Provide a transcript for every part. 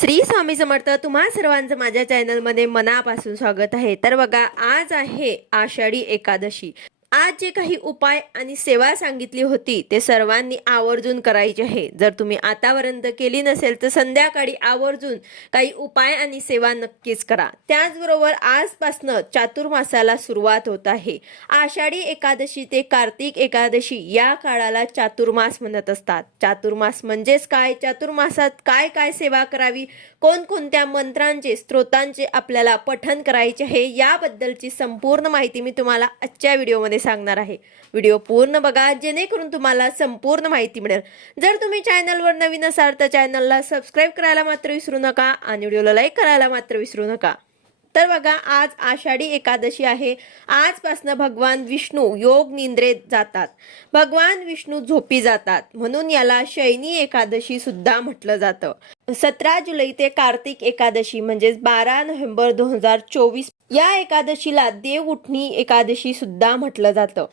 श्री स्वामी समर्थ तुम्हा सर्वांचं माझ्या चॅनलमध्ये मनापासून स्वागत आहे. तर बघा आज आहे आषाढी एकादशी. आज जे काही उपाय आणि सेवा सांगितली होती ते सर्वांनी आवर्जून करायचे आहे. जर तुम्ही आतापर्यंत केली नसेल तर संध्याकाळी आवर्जून काही उपाय आणि सेवा नक्कीच करा. त्याचबरोबर आजपासनं चातुर्मासाला सुरुवात होत आहे. आषाढी एकादशी ते कार्तिक एकादशी या काळाला चातुर्मास म्हणत असतात. चातुर्मास म्हणजेच काय? चातुर्मासात काय काय सेवा करावी? कोणकोणत्या मंत्रांचे स्त्रोतांचे आपल्याला पठन करायचे आहे याबद्दलची संपूर्ण माहिती मी तुम्हाला आजच्या व्हिडिओमध्ये सांगणार आहे. व्हिडिओ पूर्ण बघा जेणेकरून तुम्हाला संपूर्ण माहिती मिळेल. जर तुम्ही चॅनलवर नवीन असाल तर चॅनलला सबस्क्राईब करायला मात्र विसरू नका आणि व्हिडिओला लाईक करायला मात्र विसरू नका. तर बघा आज आषाढी एकादशी आहे. आजपासनं भगवान विष्णू योग निंद्रेत जातात. भगवान विष्णू झोपी जातात. म्हणून याला शयनी एकादशी सुद्धा म्हटलं जातं. सतरा जुलै ते कार्तिक एकादशी म्हणजेच बारा नोव्हेंबर दोन हजार चोवीस या एकादशीला देव उठणी एकादशी सुद्धा म्हटलं जातं.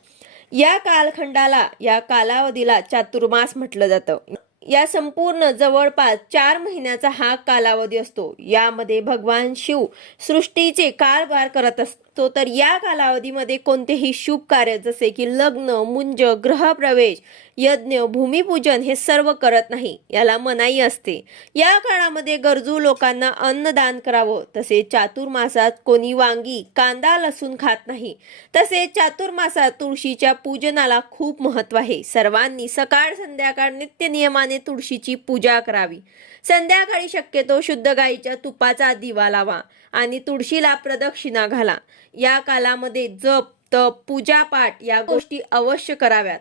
या कालखंडाला या कालावधीला चातुर्मास म्हटलं जातं. या संपूर्ण जवळपास चार महिन्याचा हा कालावधी असतो. यामध्ये भगवान शिव सृष्टीचे कारभार करत असतो तर या कालावधीमध्ये कोणतेही शुभ कार्य जसे की लग्न मुंज ग्रहप्रवेश यज्ञ भूमिपूजन हे सर्व करत नाही याला मनाई असते. या काळामध्ये गरजू लोकांना अन्नदान करावं. तसे चातुर्मासात कोणी वांगी कांदा लसूण खात नाही. तसेच चातुर्मासात तुळशीच्या पूजनाला खूप महत्त्व आहे. सर्वांनी सकाळ संध्याकाळ नित्य नियमाने तुळशीची पूजा करावी. संध्याकाळी शक्यतो शुद्ध गाईच्या तुपाचा दिवा लावा आणि तुळशीला प्रदक्षिणा घाला. या कालामध्ये जप तप पूजापाठ या गोष्टी अवश्य कराव्यात.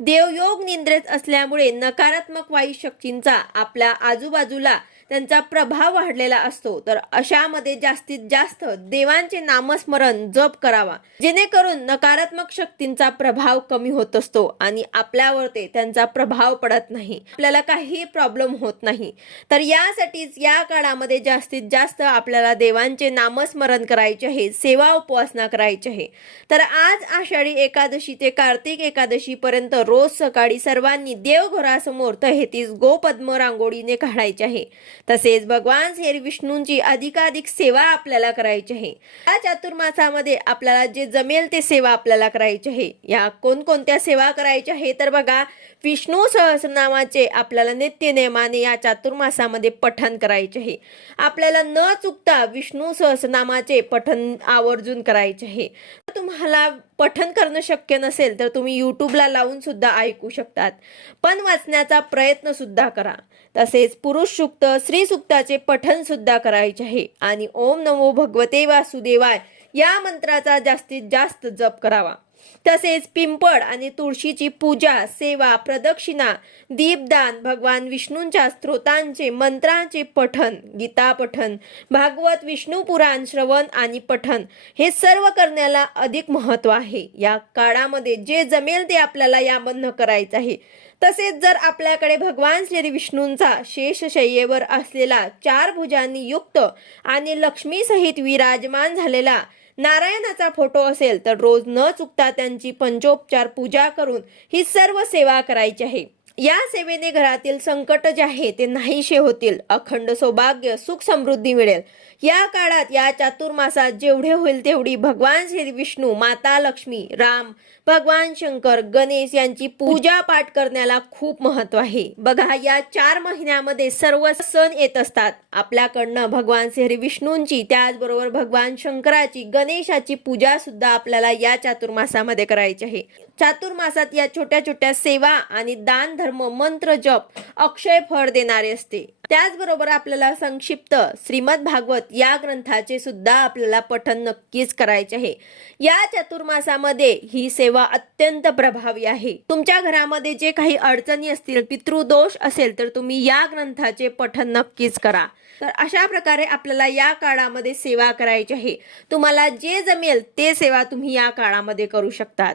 देवयोग निंद्रेत असल्यामुळे नकारात्मक वायू शक्तींचा आपल्या आजूबाजूला त्यांचा प्रभाव वाढलेला असतो. तर अशामध्ये जास्तीत जास्त देवांचे नामस्मरण जप करावा. जेणेकरून नकारात्मक शक्तींचा प्रभाव कमी होत असतो आणि आपल्यावर ते त्यांचा प्रभाव पडत नाही. आपल्याला काही प्रॉब्लेम होत नाही. तर यासाठीच या काळामध्ये जास्तीत जास्त आपल्याला देवांचे नामस्मरण करायचे आहे. सेवा उपासना करायची आहे. तर आज आषाढी एकादशी ते कार्तिक एकादशी पर्यंत रोज सकाळी सर्वांनी देवघरासमोर तहेतीस गोपद्म रांगोळीने काढायचे आहे. तसेच भगवान श्री विष्णूंची अधिकाधिक सेवा आपल्याला करायची आहे. या चातुर्मासामध्ये आपल्याला जे जमेल ते सेवा आपल्याला करायची आहे. या कोणकोणत्या सेवा करायच्या आहे तर बघा विष्णू सहस्रनामाचे आपल्याला नित्य नियमाने या चातुर्मासामध्ये पठन करायचे आहे. आपल्याला न चुकता विष्णू सहस्रनामाचे पठन आवर्जून करायचे आहे. तुम्हाला पठन करणं शक्य नसेल तर तुम्ही यूट्यूबला लावून सुद्धा ऐकू शकतात. पण वाचण्याचा प्रयत्न सुद्धा करा. तसेच पुरुष सुक्त स्त्री सुक्ताचे पठन सुद्धा करायचे आहे. आणि ओम नमो भगवते वासुदेवाय या मंत्राचा जास्तीत जास्त जप करावा. तसेच पिंपळ आणि तुळशीची पूजा सेवा प्रदक्षिणा दीपदान भगवान विष्णूंच्या स्त्रोतांचे मंत्रांचे पठन गीता पठन भागवत विष्णू पुराण श्रवण आणि पठन हे सर्व करण्याला अधिक महत्त्व आहे. या काळामध्ये जे जमेल ते आपल्याला यामधनं करायचं आहे. तसेच जर आपल्याकडे भगवान श्री विष्णूंचा शेषशय्येवर असलेला चार भुजांनी युक्त आणि लक्ष्मीसहित विराजमान झालेला नारायणाचा फोटो असेल तर रोज न चुकता त्यांची पंचोपचार पूजा करून ही सर्व सेवा करायची आहे. या सेवेने घरातील संकट जे आहे ते नाहीशे होतील. अखंड सौभाग्य सुख समृद्धी मिळेल. या काळात या चातुर्मासात जेवढे होईल तेवढी भगवान श्री विष्णू माता लक्ष्मी राम भगवान शंकर गणेश यांची पूजा पाठ करण्याला खूप महत्त्व आहे. बघा या चार महिन्यामध्ये सर्व सण येत असतात. आपल्याकडनं भगवान श्री विष्णूंची त्याचबरोबर भगवान शंकराची गणेशाची पूजा सुद्धा आपल्याला या चातुर्मासामध्ये करायची आहे. चातुर्मासात या छोट्या छोट्या सेवा आणि दान धर्म मंत्र जप अक्षय फळ देणारे असते. त्याचबरोबर आपल्याला संक्षिप्त श्रीमद भागवत या ग्रंथाचे सुद्धा आपल्याला पठन नक्कीच करायचे आहे. या चातुर्मासामध्ये ही सेवा अत्यंत प्रभावी आहे. तुमच्या घरामध्ये जे काही अडचणी असतील पितृदोष असेल तर तुम्ही या ग्रंथाचे पठन नक्कीच करा. तर अशा प्रकारे आपल्याला या काळामध्ये सेवा करायची आहे. तुम्हाला जे जमेल ते सेवा तुम्ही या काळामध्ये करू शकतात.